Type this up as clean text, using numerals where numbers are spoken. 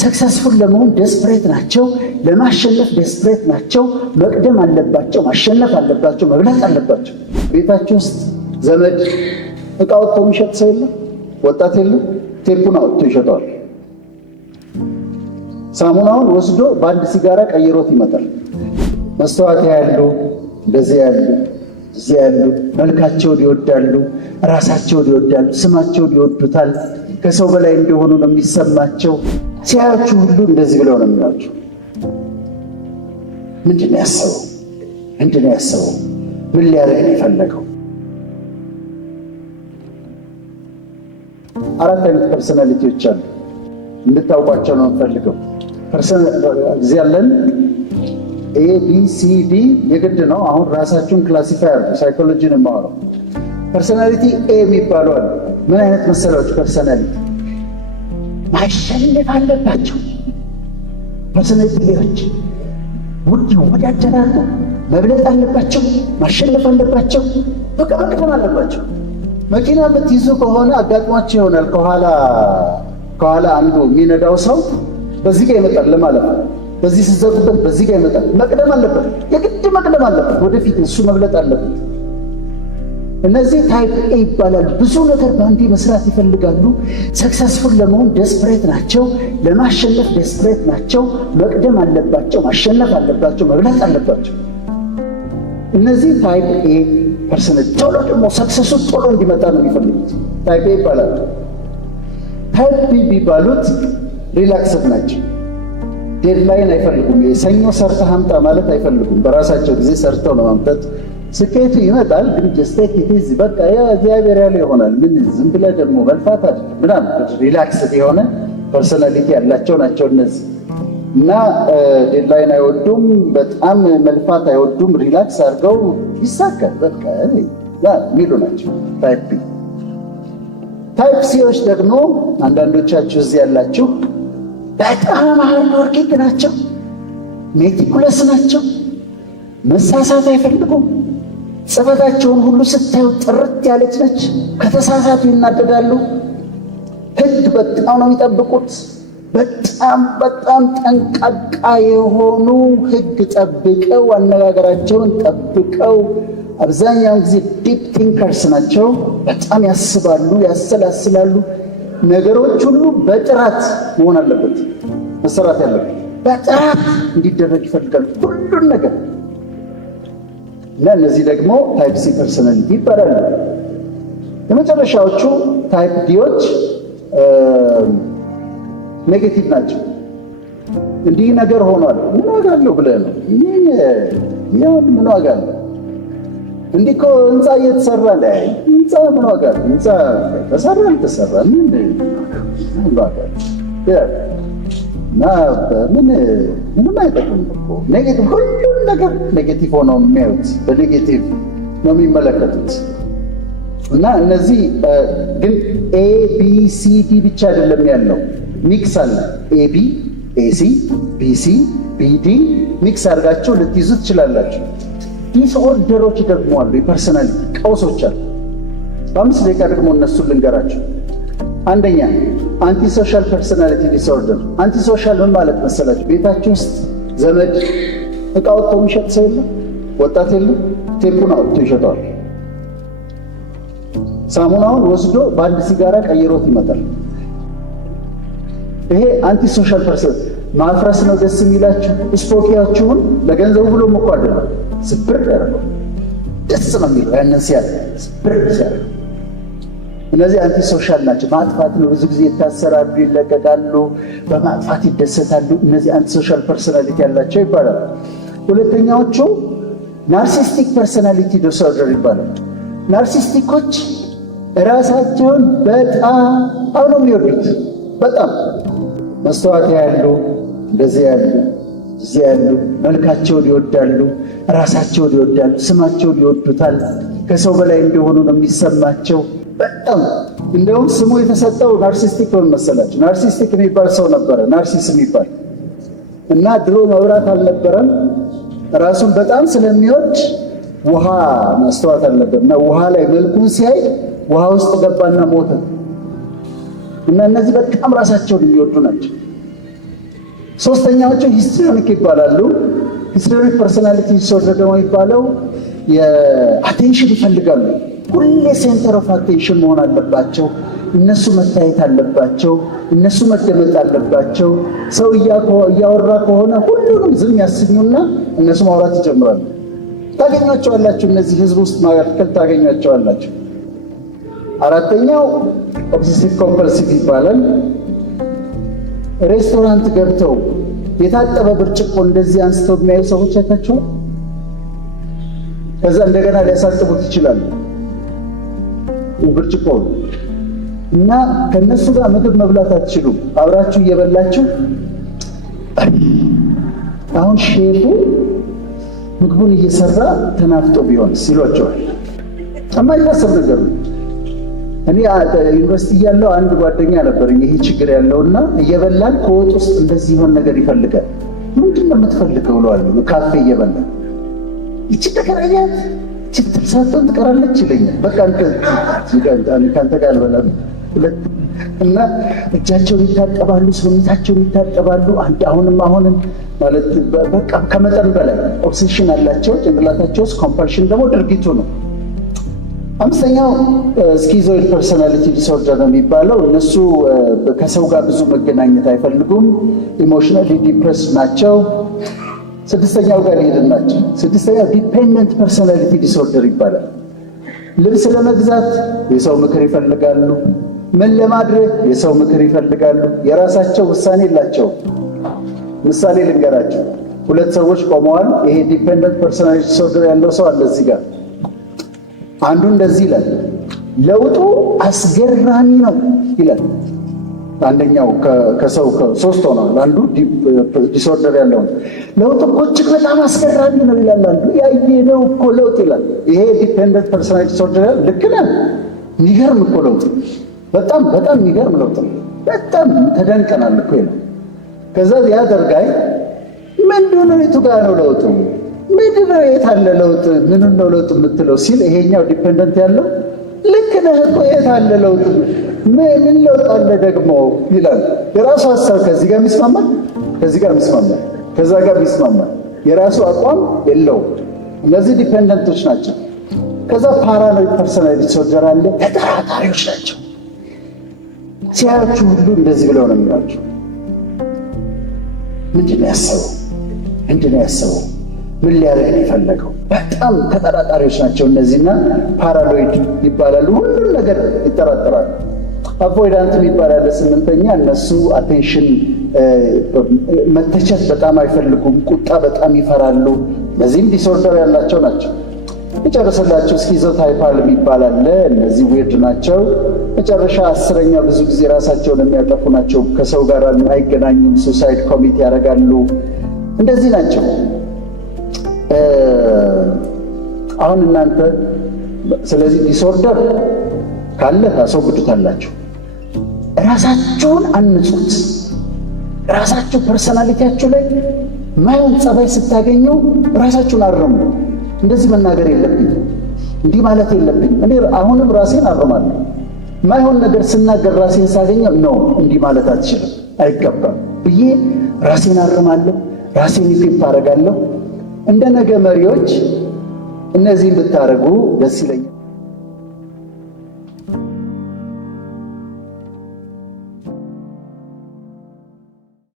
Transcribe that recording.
ሰክሰስፉል ለመሆን ዴስፕሬት ናቸው። ለማሸነፍ ዴስፕሬት ናቸው። መቅደም አለባቸው፣ ማሸነፍ አለባቸው፣ መብለጥ አለባቸው። ቤታችሁ ውስጥ ዘመድ እቃ ወጥቶ የሚሸጥ ሰው የለም? ወጣት የለም? ቴፑን አውጥቶ ይሸጠዋል። ሳሙናውን ወስዶ በአንድ ሲጋራ ቀይሮት ይመጣል። መስተዋት ያሉ እንደዚህ ያሉ እዚህ ያሉ መልካቸውን ይወዳሉ፣ ራሳቸውን ይወዳሉ፣ ስማቸውን ይወዱታል። ከሰው በላይ እንደሆኑ ነው የሚሰማቸው። ሲያያችሁ ሁሉ እንደዚህ ብለው ነው የሚሏቸው። ምንድን ነው ያሰበው? ምንድን ነው ያሰበው? ምን ሊያደርግ ነው የፈለገው? አራት አይነት ፐርሰናሊቲዎች አሉ። እንድታውቋቸው ነው የምፈልገው። እዚህ ያለን ኤ ቢ ሲ ዲ የግድ ነው። አሁን ራሳችሁን ክላሲፋይ አድርጉ። ሳይኮሎጂን የማወራው ፐርሰናሊቲ ኤ የሚባሉ አሉ። ምን አይነት መሰላችሁ? ፐርሰናሊቲ ማሸነፍ አለባቸው። ፐርሰናሊቲ ኤዎች ይወዳደራሉ፣ መብለጥ አለባቸው፣ ማሸነፍ አለባቸው፣ በቃ መቅደም አለባቸው። መኪና ብትይዙ ከሆነ አጋጥሟቸው ይሆናል። ከኋላ አንዱ የሚነዳው ሰው በዚህ ጋር ይመጣል ለማለት ነው። በዚህ ሲዘጉበት በዚህ ጋር ይመጣል። መቅደም አለበት፣ የግድ መቅደም አለበት። ወደፊት እሱ መብለጥ አለበት። እነዚህ ታይፕ ኤ ይባላሉ። ብዙ ነገር በአንዴ መስራት ይፈልጋሉ። ሰክሰስፉል ለመሆን ዴስፕሬት ናቸው። ለማሸነፍ ዴስፕሬት ናቸው። መቅደም አለባቸው፣ ማሸነፍ አለባቸው፣ መብለጥ አለባቸው። እነዚህ ታይፕ ኤ ፐርሰናል ቶሎ ደግሞ ሰክሰሱ ቶሎ እንዲመጣ ነው የሚፈልጉት። ታይፕ ኤ ይባላሉ። ታይፕ ቢ የሚባሉት ሪላክስድ ናቸው። ዴድላይን አይፈልጉም። የሰኞ ሰርተህ አምጣ ማለት አይፈልጉም። በራሳቸው ጊዜ ሰርተው ነው ማምጣት። ስኬቱ ይመጣል፣ ግን ጀስቴክ ኢዝ በቃ እግዚአብሔር ያለው ይሆናል። ምን ዝም ብለህ ደግሞ መልፋት አይደል ምናምን። ሪላክስድ የሆነ ፐርሰናሊቲ ያላቸው ናቸው እነዚህ እና ዴድላይን አይወዱም፣ በጣም መልፋት አይወዱም። ሪላክስ አድርገው ይሳካል በቃ የሚሉ ናቸው ታይፕ ቢ። ታይፕ ሲዎች ደግሞ አንዳንዶቻችሁ እዚህ ያላችሁ በጣም ሃርድ ወርኪንግ ናቸው፣ ሜቲኩለስ ናቸው፣ መሳሳት አይፈልጉም። ጽፈታቸውን ሁሉ ስታዩ ጥርት ያለች ነች። ከተሳሳቱ ይናደዳሉ። ሕግ በጣም ነው የሚጠብቁት። በጣም ጠንቃቃ የሆኑ ሕግ ጠብቀው አነጋገራቸውን ጠብቀው አብዛኛውን ጊዜ ዲፕ ቲንከርስ ናቸው። በጣም ያስባሉ፣ ያሰላስላሉ። ነገሮች ሁሉ በጥራት መሆን አለበት፣ መሰራት ያለበት በጥራት እንዲደረግ ይፈልጋሉ ሁሉን ነገር እና እነዚህ ደግሞ ታይፕ ሲ ፐርሰናሊቲ ይባላሉ። የመጨረሻዎቹ ታይፕ ዲዎች ኔጌቲቭ ናቸው። እንዲህ ነገር ሆኗል ምን ዋጋ አለው ብለህ ነው ይሁን ምን ዋጋ አለው? እንዲህ እኮ ህንፃ እየተሰራ ላይ ህንፃ ምን ዋጋ አለው? ህንፃ ተሰራ አልተሰራ ምን ዋጋ አለው? እና ምንም አይጠቅም እኮ ኔጌቲቭ፣ ሁሉም ነገር ኔጌቲቭ ሆነው የሚያዩት በኔጌቲቭ ነው የሚመለከቱት። እና እነዚህ ግን ኤ ቢ ሲ ዲ ብቻ አይደለም ያለው፣ ሚክስ አለ። ኤ ቢ ኤ ሲ ቢ ሲ ቢ ዲ ሚክስ አድርጋችሁ ልትይዙ ትችላላችሁ። ዲስኦርደሮች ደግሞ አሉ፣ የፐርሰናሊቲ ቀውሶች አሉ። በ5 ደቂቃ ደግሞ እነሱን ልንገራቸው። አንደኛ አንቲ ሶሻል ፐርሰናሊቲ ዲስኦርደር። አንቲ ሶሻል ምን ማለት መሰላችሁ? ቤታችሁ ውስጥ ዘመድ እቃ ወጥቶ የሚሸጥ ሰው የለም? ወጣት የለም? ቴፑን አውጥቶ ይሸጠዋል። ሳሙናውን ወስዶ በአንድ ሲጋራ ቀይሮት ይመጣል። ይሄ አንቲ ሶሻል ፐርሰን ማፍረስ ነው ደስ የሚላችሁ። ስፖኪያችሁን ለገንዘቡ ብሎ እኮ አይደለም፣ ስብር ያደርገው ደስ ነው የሚለው ያንን ሲያደርግ ስብር ሲያደርግ። እነዚህ አንቲ ሶሻል ናቸው። ማጥፋት ነው። ብዙ ጊዜ ይታሰራሉ፣ ይለቀቃሉ፣ በማጥፋት ይደሰታሉ። እነዚህ አንቲ ሶሻል ፐርሰናሊቲ ያላቸው ይባላል። ሁለተኛዎቹ ናርሲስቲክ ፐርሰናሊቲ ዲስኦርደር ይባላል። ናርሲስቲኮች ራሳቸውን በጣም ነው የሚወዱት። በጣም መስተዋት ያሉ እንደዚህ ያሉ እዚህ ያሉ መልካቸውን ይወዳሉ፣ ራሳቸውን ይወዳሉ፣ ስማቸውን ይወዱታል። ከሰው በላይ እንደሆኑ ነው የሚሰማቸው። በጣም እንደውም ስሙ የተሰጠው ናርሲስቲክ ምን መሰላችሁ? ናርሲስቲክ የሚባል ሰው ነበረ፣ ናርሲስ የሚባል እና ድሮ መብራት አልነበረም። ራሱን በጣም ስለሚወድ ውሃ ማስተዋት አለበት እና ውሃ ላይ መልኩን ሲያይ ውሃ ውስጥ ገባና ሞተ። እና እነዚህ በጣም ራሳቸውን የሚወዱ ናቸው። ሶስተኛዎቹ ሂስትሪዮኒክ ይባላሉ። ሂስትሪዮኒክ ፐርሶናሊቲ ዲስኦርደር ደግሞ የሚባለው የአቴንሽን ይፈልጋሉ። ሁሌ ሴንተር ኦፍ አቴንሽን መሆን አለባቸው። እነሱ መታየት አለባቸው። እነሱ መደመጥ አለባቸው። ሰው እያወራ ከሆነ ሁሉንም ዝም ያሰኙና እነሱ ማውራት ይጀምራሉ። ታገኟቸዋላችሁ። እነዚህ ህዝብ ውስጥ መካከል ታገኟቸዋላችሁ። አራተኛው ኦብሴሲቭ ኮምፐልሲቭ ይባላል። ሬስቶራንት ገብተው የታጠበ ብርጭቆ እንደዚህ አንስተው የሚያዩ ሰዎች አይታችኋል? ከዛ እንደገና ሊያሳጥቡት ይችላሉ ብርጭቆ እና ከነሱ ጋር ምግብ መብላት አትችሉም። አብራችሁ እየበላችሁ አሁን ሼፉ ምግቡን እየሰራ ተናፍጦ ቢሆን ሲሏቸዋል። የማይታሰብ ነገር ነው። እኔ ዩኒቨርሲቲ እያለሁ አንድ ጓደኛ ነበረኝ ይሄ ችግር ያለውና እየበላን ከወጥ ውስጥ እንደዚህ የሆነ ነገር ይፈልጋል። ምንድን ነው የምትፈልገው እለዋለሁ። ካፌ እየበላ ይቺ ተከራያት ችትል ሳጥን ትቀራለች ይለኛል። በቃ ከአንተ ጋር አልበላም እና እጃቸውን ይታጠባሉ፣ ሰውነታቸውን ይታጠባሉ። አሁንም ማለት በቃ ከመጠን በላይ ኦብሴሽን አላቸው ጭንቅላታቸው ውስጥ። ኮምፐልሽን ደግሞ ድርጊቱ ነው። አምስተኛው ስኪዞይድ ፐርሶናሊቲ ዲስኦርደር ነው የሚባለው። እነሱ ከሰው ጋር ብዙ መገናኘት አይፈልጉም። ኢሞሽናሊ ዲፕረስድ ናቸው። ስድስተኛው ጋር ሊሄድን ናቸው። ስድስተኛው ዲፔንደንት ፐርሶናሊቲ ዲስኦርደር ይባላል። ልብስ ለመግዛት የሰው ምክር ይፈልጋሉ። ምን ለማድረግ የሰው ምክር ይፈልጋሉ። የራሳቸው ውሳኔ የላቸውም። ምሳሌ ልንገራቸው። ሁለት ሰዎች ቆመዋል። ይሄ ዲፔንደንት ፐርሶናሊቲ ዲስኦርደር ያለው ሰው አለ እዚህ ጋር። አንዱ እንደዚህ ይላል፣ ለውጡ አስገራሚ ነው ይላል። አንደኛው ከሰው ሶስት ሆኗል። አንዱ ዲስኦርደር ያለው ለውጡ እኮ እጅግ በጣም አስገራሚ ነው ይላል። አንዱ ያየነው እኮ ለውጥ ይላል። ይሄ ዲፔንደንት ፐርሶናሊቲ ዲስኦርደር ልክ ነህ፣ የሚገርም እኮ ለውጥ፣ በጣም በጣም የሚገርም ለውጥ ነው፣ በጣም ተደንቀናል እኮ ይላል። ከዛ ያደርጋይ ምንድን ነው የቱ ጋር ነው ለውጡ? ምንድን ነው የት አለ ለውጥ? ምኑን ነው ለውጥ የምትለው ሲል ይሄኛው ዲፔንደንት ያለው ልክ ነህ እኮ የት አለ ለውጥ? ምን ለውጥ አለ ደግሞ ይላል። የራሱ ሀሳብ ከዚህ ጋር የሚስማማል፣ ከዚህ ጋር የሚስማማል፣ ከዛ ጋር የሚስማማል። የራሱ አቋም የለውም። እነዚህ ዲፔንደንቶች ናቸው። ከዛ ፓራኖይድ ፐርሶናሊቲ ዲስኦርደር አለ። ተጠራጣሪዎች ናቸው። ሲያያችሁ ሁሉ እንደዚህ ብለው ነው የሚላቸው። ምንድን ነው ያሰበው? ምንድን ነው ያሰበው? ምን ሊያደርግ የፈለገው? በጣም ተጠራጣሪዎች ናቸው እነዚህና ፓራኖይድ ይባላሉ። ሁሉም ነገር ይጠራጠራሉ። አቮይዳንት ይባላል ስምንተኛ። እነሱ አቴንሽን መተቸት በጣም አይፈልጉም። ቁጣ በጣም ይፈራሉ። በዚህም ዲስኦርደር ያላቸው ናቸው። መጨረሻላቸው ስኪዞታይፓል ይባላል። እነዚህ ዊርድ ናቸው። መጨረሻ አስረኛ ብዙ ጊዜ ራሳቸውን የሚያጠፉ ናቸው። ከሰው ጋር አይገናኙም። ሱሳይድ ኮሚት ያደርጋሉ። እንደዚህ ናቸው። አሁን እናንተ ስለዚህ ዲስኦርደር ካለ ታስወግዱታላችሁ። ራሳችሁን አንጹት። ራሳችሁ ፐርሰናሊቲያችሁ ላይ ማይሆን ጸባይ ስታገኙ ራሳችሁን አርሙ። እንደዚህ መናገር የለብኝም፣ እንዲህ ማለት የለብኝም። እኔ አሁንም ራሴን አርማለሁ። ማይሆን ነገር ስናገር ራሴን ሳገኘው ነው እንዲህ ማለት አትችልም፣ አይገባም ብዬ ራሴን አርማለሁ። ራሴን ይቅርታ አደርጋለሁ። እንደ ነገ መሪዎች እነዚህን ብታደርጉ ደስ ይለኛል።